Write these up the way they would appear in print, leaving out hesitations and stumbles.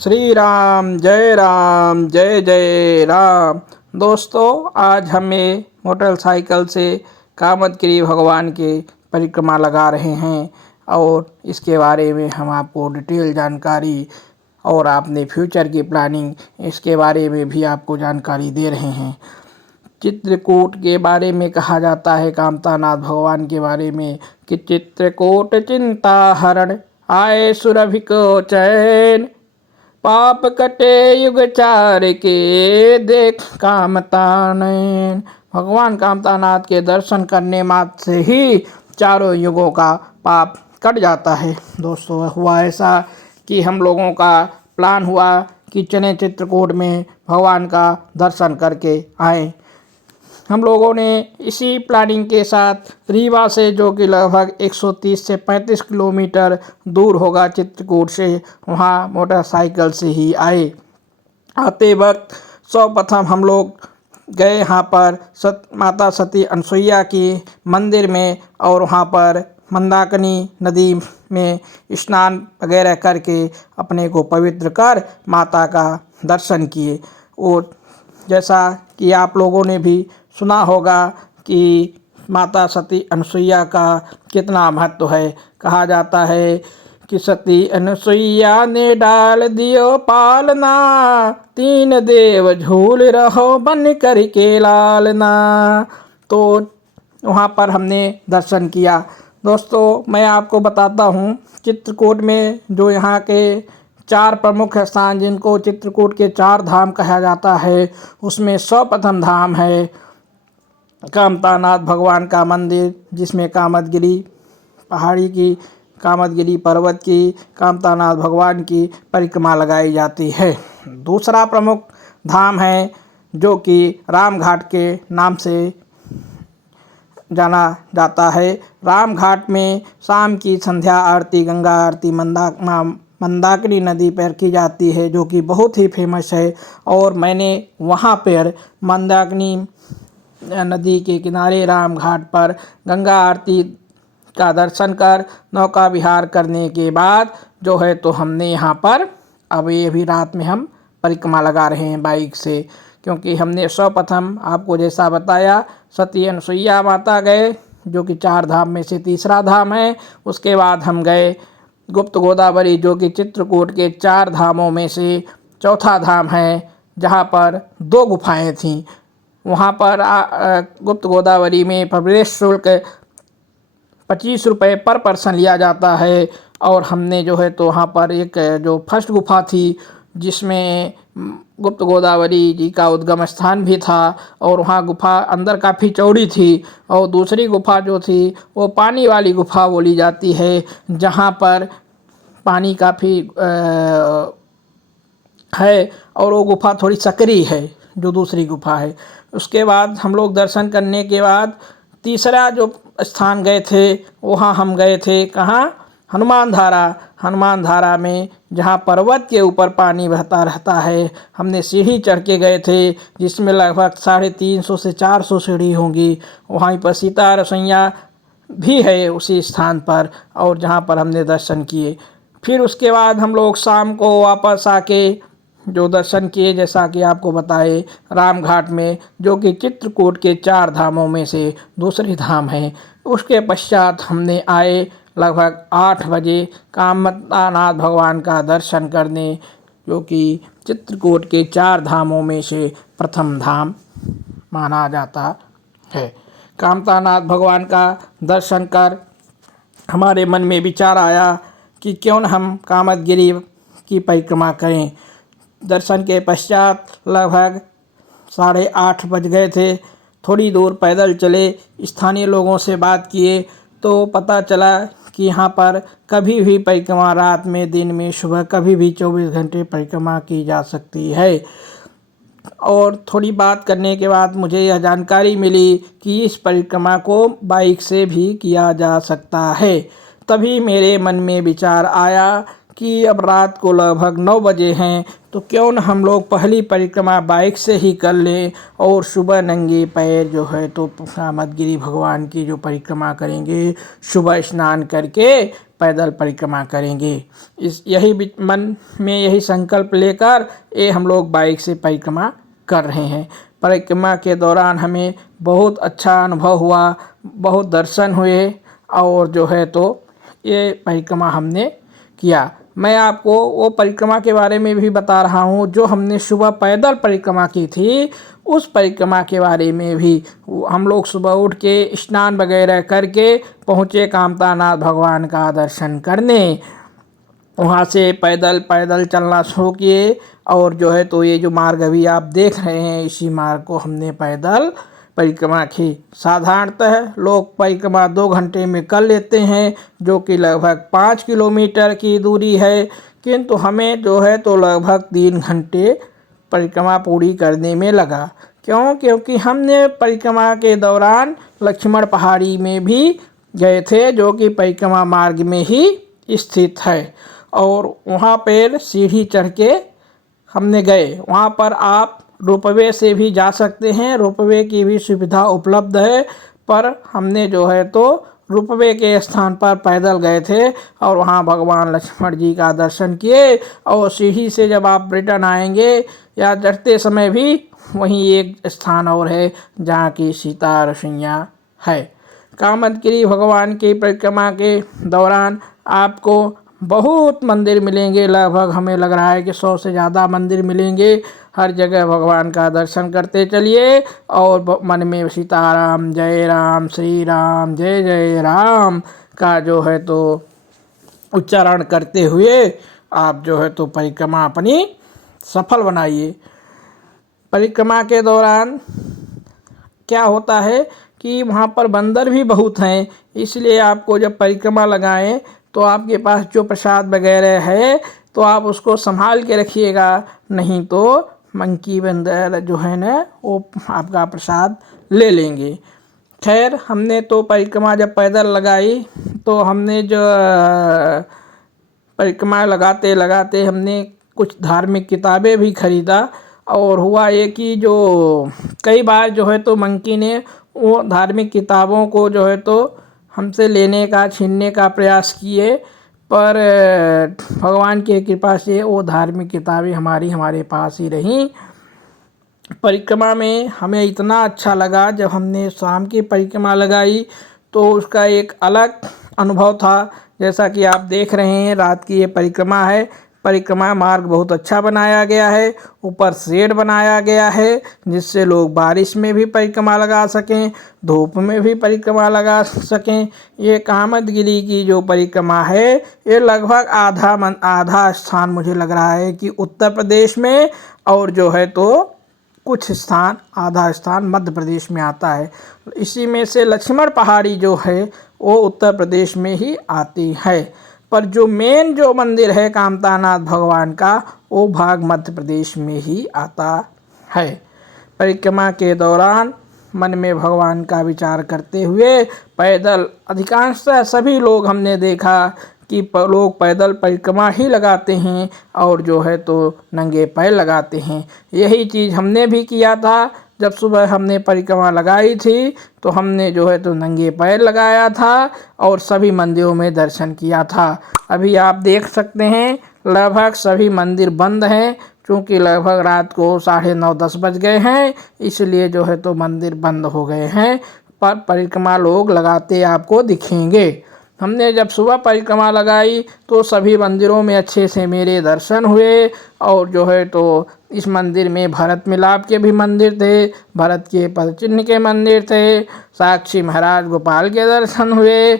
श्री राम जय जय राम। दोस्तों, आज हमें मोटरसाइकिल से कामदगिरी भगवान की परिक्रमा लगा रहे हैं और इसके बारे में हम आपको डिटेल जानकारी और आपने फ्यूचर की प्लानिंग इसके बारे में भी आपको जानकारी दे रहे हैं। चित्रकूट के बारे में कहा जाता है, कामतानाथ भगवान के बारे में, कि चित्रकूट चिंता हरण आए सुरभि को चैन, पाप कटे युग चार के देख कामतानयन। भगवान कामतानाथ के दर्शन करने मात्र से ही चारों युगों का पाप कट जाता है। दोस्तों, हुआ ऐसा कि हम लोगों का प्लान हुआ कि चले चित्रकूट में भगवान का दर्शन करके आएँ। हम लोगों ने इसी प्लानिंग के साथ रीवा से, जो कि लगभग 130 से 35 किलोमीटर दूर होगा चित्रकूट से, वहाँ मोटरसाइकिल से ही आए। आते वक्त सर्वप्रथम हम लोग गए यहाँ पर माता सती अनसुईया के मंदिर में और वहाँ पर मंदाकिनी नदी में स्नान वगैरह करके अपने को पवित्र कर माता का दर्शन किए। और जैसा कि आप लोगों ने भी सुना होगा कि माता सती अनसुईया का कितना महत्व है। कहा जाता है कि सती अनसुईया ने डाल दियो पालना, तीन देव झूल रहो बन कर के लालना। तो वहाँ पर हमने दर्शन किया। दोस्तों, मैं आपको बताता हूँ चित्रकूट में जो यहाँ के 4 प्रमुख स्थान, जिनको चित्रकूट के 4 धाम कहा जाता है, उसमें सर्वप्रथम धाम है कामतानाथ भगवान का मंदिर, जिसमें कामदगिरी पहाड़ी की, कामदगिरी पर्वत की कामतानाथ भगवान की परिक्रमा लगाई जाती है। दूसरा प्रमुख धाम है जो कि रामघाट के नाम से जाना जाता है। रामघाट में शाम की संध्या आरती, गंगा आरती मंदाकिनी नदी पर की जाती है, जो कि बहुत ही फेमस है। और मैंने वहाँ पर मंदाकिनी नदी के किनारे रामघाट पर गंगा आरती का दर्शन कर नौका विहार करने के बाद जो है तो हमने यहाँ पर अभी रात में हम परिक्रमा लगा रहे हैं बाइक से, क्योंकि हमने सर्वप्रथम आपको जैसा बताया सती अनसुईया माता गए, जो कि 4 धाम में से तीसरा धाम है। उसके बाद हम गए गुप्त गोदावरी, जो कि चित्रकूट के 4 धामों में से चौथा धाम है, जहाँ पर 2 गुफाएं थीं। वहाँ पर गुप्त गोदावरी में प्रवेश शुल्क 25 रुपये पर पर्सन लिया जाता है। और हमने जो है तो वहाँ पर एक जो फर्स्ट गुफा थी, जिसमें गुप्त गोदावरी जी का उद्गम स्थान भी था, और वहाँ गुफा अंदर काफ़ी चौड़ी थी। और दूसरी गुफा जो थी वो पानी वाली गुफा बोली जाती है, जहाँ पर पानी काफ़ी है और वो गुफा थोड़ी सकरी है, जो दूसरी गुफा है। उसके बाद हम लोग दर्शन करने के बाद तीसरा जो स्थान गए थे, वहाँ हम गए थे कहाँ, हनुमान धारा में, जहाँ पर्वत के ऊपर पानी बहता रहता है। हमने सीढ़ी चढ़ के गए थे, जिसमें लगभग 350 से 400 सीढ़ी होंगी। वहीं पर सीता रसोइया भी है उसी स्थान पर, और जहाँ पर हमने दर्शन किए। फिर उसके बाद हम लोग शाम को वापस आके जो दर्शन किए, जैसा कि आपको बताए, रामघाट में, जो कि चित्रकूट के 4 धामों में से दूसरी धाम है। उसके पश्चात हमने आए लगभग 8 बजे कामतानाथ भगवान का दर्शन करने, जो कि चित्रकूट के 4 धामों में से प्रथम धाम माना जाता है। कामतानाथ भगवान का दर्शन कर हमारे मन में विचार आया कि क्यों न हम कामदगिरी की परिक्रमा करें। दर्शन के पश्चात लगभग 8:30 बज गए थे। थोड़ी दूर पैदल चले, स्थानीय लोगों से बात किए तो पता चला कि यहाँ पर कभी भी परिक्रमा, रात में, दिन में, सुबह, कभी भी 24 घंटे परिक्रमा की जा सकती है। और थोड़ी बात करने के बाद मुझे यह जानकारी मिली कि इस परिक्रमा को बाइक से भी किया जा सकता है। तभी मेरे मन में विचार आया कि अब रात को लगभग 9 बजे हैं, तो क्यों न हम लोग पहली परिक्रमा बाइक से ही कर लें और सुबह नंगे पैर जो है तो कामदगिरी भगवान की जो परिक्रमा करेंगे, सुबह स्नान करके पैदल परिक्रमा करेंगे। इस यही मन में यही संकल्प लेकर हम लोग बाइक से परिक्रमा कर रहे हैं। परिक्रमा के दौरान हमें बहुत अच्छा अनुभव हुआ, बहुत दर्शन हुए और जो है तो ये परिक्रमा हमने किया। मैं आपको वो परिक्रमा के बारे में भी बता रहा हूँ जो हमने सुबह पैदल परिक्रमा की थी। उस परिक्रमा के बारे में भी हम लोग सुबह उठ के स्नान वगैरह करके पहुँचे कामतानाथ भगवान का दर्शन करने। वहाँ से पैदल चलना शुरू किए और जो है तो ये जो मार्ग अभी आप देख रहे हैं इसी मार्ग को हमने पैदल परिक्रमा की। साधारणतः लोग परिक्रमा 2 घंटे में कर लेते हैं, जो कि लगभग 5 किलोमीटर की दूरी है, किंतु हमें जो है तो लगभग 3 घंटे परिक्रमा पूरी करने में लगा। क्योंकि हमने परिक्रमा के दौरान लक्ष्मण पहाड़ी में भी गए थे, जो कि परिक्रमा मार्ग में ही स्थित है और वहाँ पर सीढ़ी चढ़ के हमने गए। वहाँ पर आप रोपवे से भी जा सकते हैं, रोपवे की भी सुविधा उपलब्ध है, पर हमने जो है तो रोपवे के स्थान पर पैदल गए थे और वहाँ भगवान लक्ष्मण जी का दर्शन किए। और सीढ़ी से जब आप रिटर्न आएंगे या चढ़ते समय भी वहीं एक स्थान और है जहाँ की सीता रसोइयाँ है। कामदगिरि भगवान की परिक्रमा के दौरान आपको बहुत मंदिर मिलेंगे, लगभग हमें लग रहा है कि 100 से ज़्यादा मंदिर मिलेंगे। हर जगह भगवान का दर्शन करते चलिए और मन में सीताराम जय राम, श्री राम जय जय राम का जो है तो उच्चारण करते हुए आप जो है तो परिक्रमा अपनी सफल बनाइए। परिक्रमा के दौरान क्या होता है कि वहाँ पर बंदर भी बहुत हैं, इसलिए आपको जब परिक्रमा लगाएं तो आपके पास जो प्रसाद वगैरह है तो आप उसको संभाल के रखिएगा, नहीं तो मंकी बंदर जो है ना वो आपका प्रसाद ले लेंगे। खैर, हमने तो परिक्रमा जब पैदल लगाई तो हमने जो परिक्रमा लगाते लगाते हमने कुछ धार्मिक किताबें भी खरीदा और हुआ ये कि जो कई बार जो है तो मंकी ने वो धार्मिक किताबों को जो है तो हमसे लेने का छीनने का प्रयास किए, पर भगवान की कृपा से वो धार्मिक किताबें हमारे पास ही रहीं। परिक्रमा में हमें इतना अच्छा लगा, जब हमने शाम की परिक्रमा लगाई तो उसका एक अलग अनुभव था। जैसा कि आप देख रहे हैं रात की ये परिक्रमा है। परिक्रमा मार्ग बहुत अच्छा बनाया गया है, ऊपर शेड बनाया गया है जिससे लोग बारिश में भी परिक्रमा लगा सकें, धूप में भी परिक्रमा लगा सकें। ये कामदगिरि की जो परिक्रमा है ये लगभग आधा स्थान मुझे लग रहा है कि उत्तर प्रदेश में और जो है तो कुछ स्थान आधा स्थान मध्य प्रदेश में आता है। इसी में से लक्ष्मण पहाड़ी जो है वो उत्तर प्रदेश में ही आती है, पर जो मेन जो मंदिर है कामतानाथ भगवान का वो भाग मध्य प्रदेश में ही आता है। परिक्रमा के दौरान मन में भगवान का विचार करते हुए पैदल अधिकांशतः सभी लोग हमने देखा कि लोग पैदल परिक्रमा ही लगाते हैं और जो है तो नंगे पैर लगाते हैं। यही चीज़ हमने भी किया था। जब सुबह हमने परिक्रमा लगाई थी तो हमने जो है तो नंगे पैर लगाया था और सभी मंदिरों में दर्शन किया था। अभी आप देख सकते हैं लगभग सभी मंदिर बंद हैं, क्योंकि लगभग रात को 9:30-10 बज गए हैं, इसलिए जो है तो मंदिर बंद हो गए हैं, पर परिक्रमा लोग लगाते आपको दिखेंगे। हमने जब सुबह परिक्रमा लगाई तो सभी मंदिरों में अच्छे से मेरे दर्शन हुए और जो है तो इस मंदिर में भरत मिलाप के भी मंदिर थे, भरत के पदचिन्ह के मंदिर थे, साक्षी महाराज गोपाल के दर्शन हुए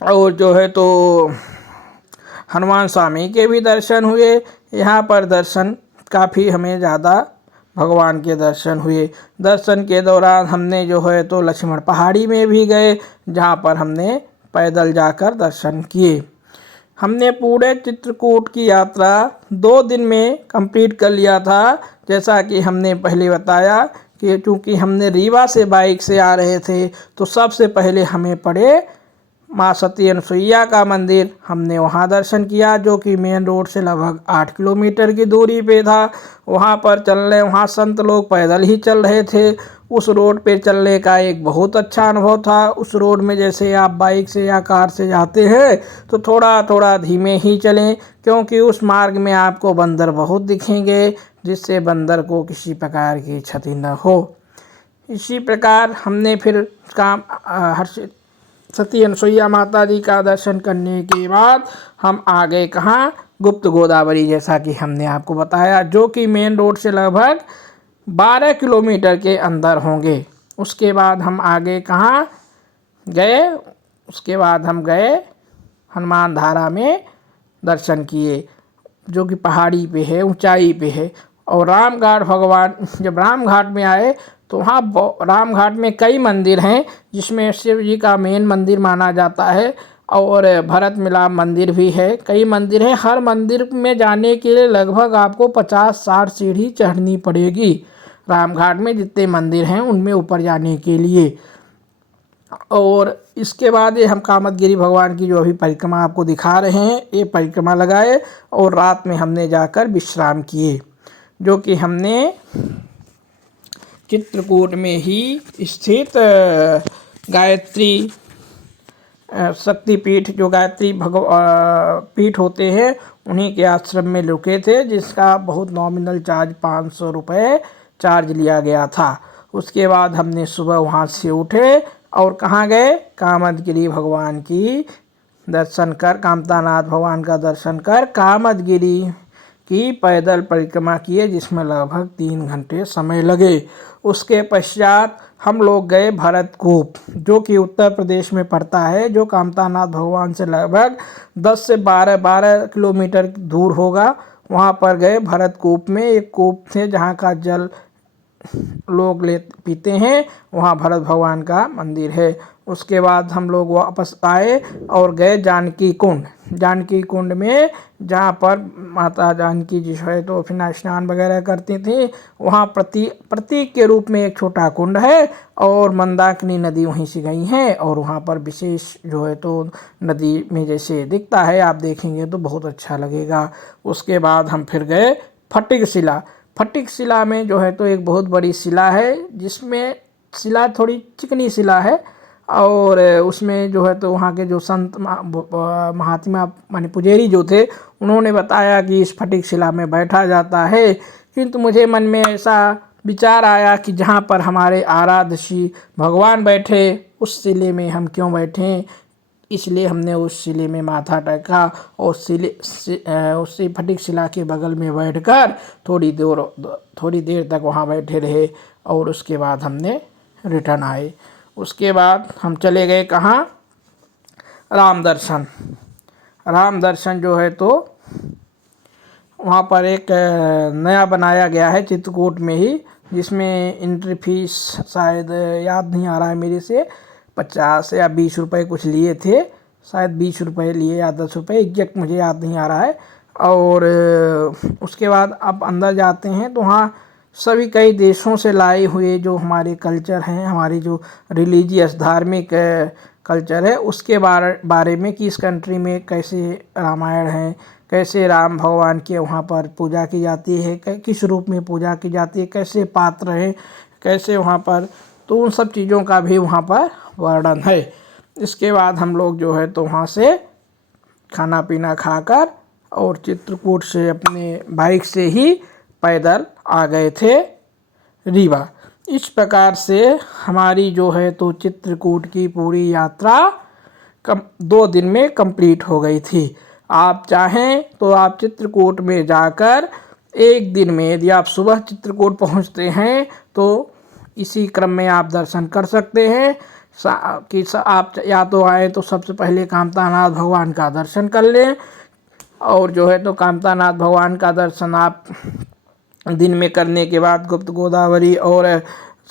और जो है तो हनुमान स्वामी के भी दर्शन हुए। यहाँ पर दर्शन काफ़ी हमें ज़्यादा भगवान के दर्शन हुए। दर्शन के दौरान हमने जो है तो लक्ष्मण पहाड़ी में भी गए, जहाँ पर हमने पैदल जाकर दर्शन किए। हमने पूरे चित्रकूट की यात्रा 2 दिन में कंप्लीट कर लिया था। जैसा कि हमने पहले बताया कि चूँकि हमने रीवा से बाइक से आ रहे थे तो सबसे पहले हमें पड़े माँ सती अनुसुईया का मंदिर, हमने वहाँ दर्शन किया जो कि मेन रोड से लगभग 8 किलोमीटर की दूरी पे था। वहाँ पर चलने वहाँ संत लोग पैदल ही चल रहे थे। उस रोड पे चलने का एक बहुत अच्छा अनुभव था। उस रोड में जैसे आप बाइक से या कार से जाते हैं तो थोड़ा थोड़ा धीमे ही चलें, क्योंकि उस मार्ग में आपको बंदर बहुत दिखेंगे, जिससे बंदर को किसी प्रकार की क्षति न हो। इसी प्रकार हमने फिर काम सती अनसुईया माता जी का दर्शन करने के बाद हम आ गए कहाँ, गुप्त गोदावरी, जैसा कि हमने आपको बताया, जो कि मेन रोड से लगभग 12 किलोमीटर के अंदर होंगे। उसके बाद हम आगे कहाँ गए, उसके बाद हम गए हनुमान धारा में दर्शन किए, जो कि पहाड़ी पे है, ऊंचाई पे है। और रामघाट भगवान, जब रामघाट में आए तो वहाँ रामघाट में कई मंदिर हैं, जिसमें शिव जी का मेन मंदिर माना जाता है, और भरत मिलाप मंदिर भी है। कई मंदिर हैं। हर मंदिर में जाने के लिए लगभग आपको 50-60 सीढ़ी चढ़नी पड़ेगी। रामघाट में जितने मंदिर हैं उनमें ऊपर जाने के लिए। और इसके बाद ये हम कामदगिरी भगवान की जो अभी परिक्रमा आपको दिखा रहे हैं, ये परिक्रमा लगाए और रात में हमने जाकर विश्राम किए, जो कि हमने चित्रकूट में ही स्थित गायत्री शक्तिपीठ, जो गायत्री पीठ होते हैं, उन्हीं के आश्रम में रुके थे, जिसका बहुत नॉमिनल चार्ज 500 रुपये चार्ज लिया गया था। उसके बाद हमने सुबह वहाँ से उठे और कहाँ गए, कामदगिरी भगवान की दर्शन कर, कामतानाथ भगवान का दर्शन कर कामदगिरी की पैदल परिक्रमा किए, जिसमें लगभग 3 घंटे समय लगे। उसके पश्चात हम लोग गए भरतकूप, जो कि उत्तर प्रदेश में पड़ता है, जो कामतानाथ भगवान से लगभग 10 से 12 किलोमीटर दूर होगा। वहाँ पर गए भरतकूप में, एक कूप थे जहाँ का जल लोग पीते हैं, वहाँ भरत भगवान का मंदिर है। उसके बाद हम लोग वापस आए और गए जानकी कुंड। जानकी कुंड में जहाँ पर माता जानकी जी है तो फिर स्नान वगैरह करती थी, वहाँ प्रतीक के रूप में एक छोटा कुंड है, और मंदाकिनी नदी वहीं से गई है, और वहाँ पर विशेष जो है तो नदी में जैसे दिखता है, आप देखेंगे तो बहुत अच्छा लगेगा। उसके बाद हम फिर गए फटिक शिला। फटिक शिला में जो है तो एक बहुत बड़ी शिला है, जिसमें शिला थोड़ी चिकनी शिला है, और उसमें जो है तो वहाँ के जो संत महात्मा माने पुजारी जो थे, उन्होंने बताया कि इस फटिक शिला में बैठा जाता है। किंतु मुझे मन में ऐसा विचार आया कि जहाँ पर हमारे आराध्य श्री भगवान बैठे, उस शिले में हम क्यों बैठें। इसलिए हमने उस शिले में माथा टेका और उसी फटिक शिला के बगल में बैठकर थोड़ी देर तक वहाँ बैठे रहे, और उसके बाद हमने रिटर्न आए। उसके बाद हम चले गए कहाँ, राम दर्शन। राम दर्शन जो है तो वहाँ पर एक नया बनाया गया है चित्रकूट में ही, जिसमें एंट्री फीस शायद याद नहीं आ रहा है मेरे से, 50 या 20 रुपये कुछ लिए थे, शायद 20 रुपये लिए या 10 रुपये, एग्जैक्ट मुझे याद नहीं आ रहा है। और उसके बाद आप अंदर जाते हैं तो वहाँ सभी कई देशों से लाए हुए जो हमारे कल्चर हैं, हमारी जो रिलीजियस धार्मिक कल्चर है, उसके बारे में कि इस कंट्री में कैसे रामायण है, कैसे राम भगवान के वहाँ पर पूजा की जाती है, किस रूप में पूजा की जाती है, कैसे पात्र हैं, कैसे वहाँ पर, तो उन सब चीज़ों का भी वहाँ पर वर्णन है। इसके बाद हम लोग जो है तो वहाँ से खाना पीना खाकर और चित्रकूट से अपने बाइक से ही पैदल आ गए थे रीवा। इस प्रकार से हमारी जो है तो चित्रकूट की पूरी यात्रा 2 दिन में कंप्लीट हो गई थी। आप चाहें तो आप चित्रकूट में जाकर 1 दिन में, यदि आप सुबह चित्रकूट पहुंचते हैं तो इसी क्रम में आप दर्शन कर सकते हैं कि आप या तो आए तो सबसे पहले कामतानाथ भगवान का दर्शन कर लें, और जो है तो कामतानाथ भगवान का दर्शन आप दिन में करने के बाद गुप्त गोदावरी और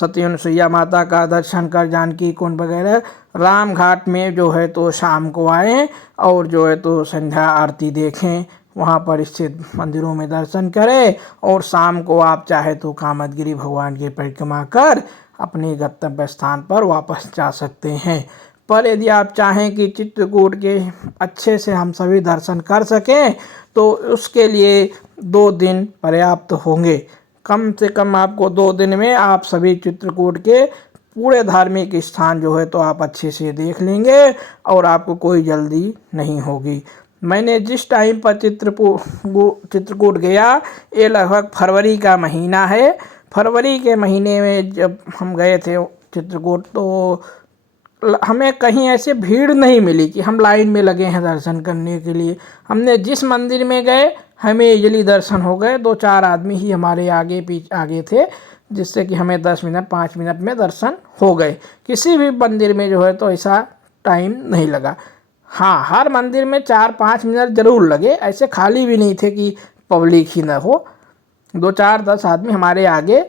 सती अनुसुईया माता का दर्शन कर जानकी कुंड वगैरह राम घाट में जो है तो शाम को आएँ, और जो है तो संध्या आरती देखें, वहाँ पर स्थित मंदिरों में दर्शन करें, और शाम को आप चाहे तो कामदगिरी भगवान की परिक्रमा कर अपने गंतव्य स्थान पर वापस जा सकते हैं। पर यदि आप चाहें कि चित्रकूट के अच्छे से हम सभी दर्शन कर सकें तो उसके लिए 2 दिन पर्याप्त होंगे। कम से कम आपको 2 दिन में आप सभी चित्रकूट के पूरे धार्मिक स्थान जो है तो आप अच्छे से देख लेंगे और आपको कोई जल्दी नहीं होगी। मैंने जिस टाइम पर चित्रकूट गया, ये लगभग फरवरी का महीना है। फरवरी के महीने में जब हम गए थे चित्रकूट, तो हमें कहीं ऐसे भीड़ नहीं मिली कि हम लाइन में लगे हैं दर्शन करने के लिए। हमने जिस मंदिर में गए हमें इजली दर्शन हो गए। 2-4 आदमी ही हमारे आगे थे, जिससे कि हमें 10 मिनट 5 मिनट में दर्शन हो गए। किसी भी मंदिर में जो है तो ऐसा टाइम नहीं लगा। हाँ, हर मंदिर में 4-5 मिनट ज़रूर लगे, ऐसे खाली भी नहीं थे कि पब्लिक ही ना हो। 2-4-10 आदमी हमारे आगे,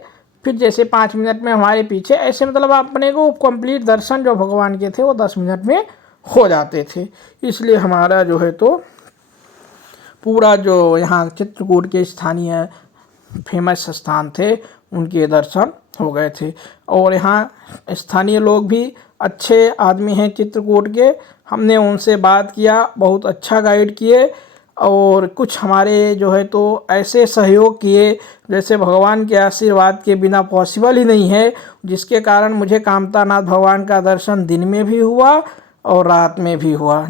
फिर जैसे 5 मिनट में हमारे पीछे, ऐसे मतलब अपने को कंप्लीट दर्शन जो भगवान के थे वो 10 मिनट में हो जाते थे। इसलिए हमारा जो है तो पूरा जो यहाँ चित्रकूट के स्थानीय फेमस स्थान थे उनके दर्शन हो गए थे। और यहाँ स्थानीय लोग भी अच्छे आदमी हैं चित्रकूट के। हमने उनसे बात किया, बहुत अच्छा गाइड किए और कुछ हमारे जो है तो ऐसे सहयोग किए जैसे भगवान के आशीर्वाद के बिना पॉसिबल ही नहीं है, जिसके कारण मुझे कामतानाथ भगवान का दर्शन दिन में भी हुआ और रात में भी हुआ।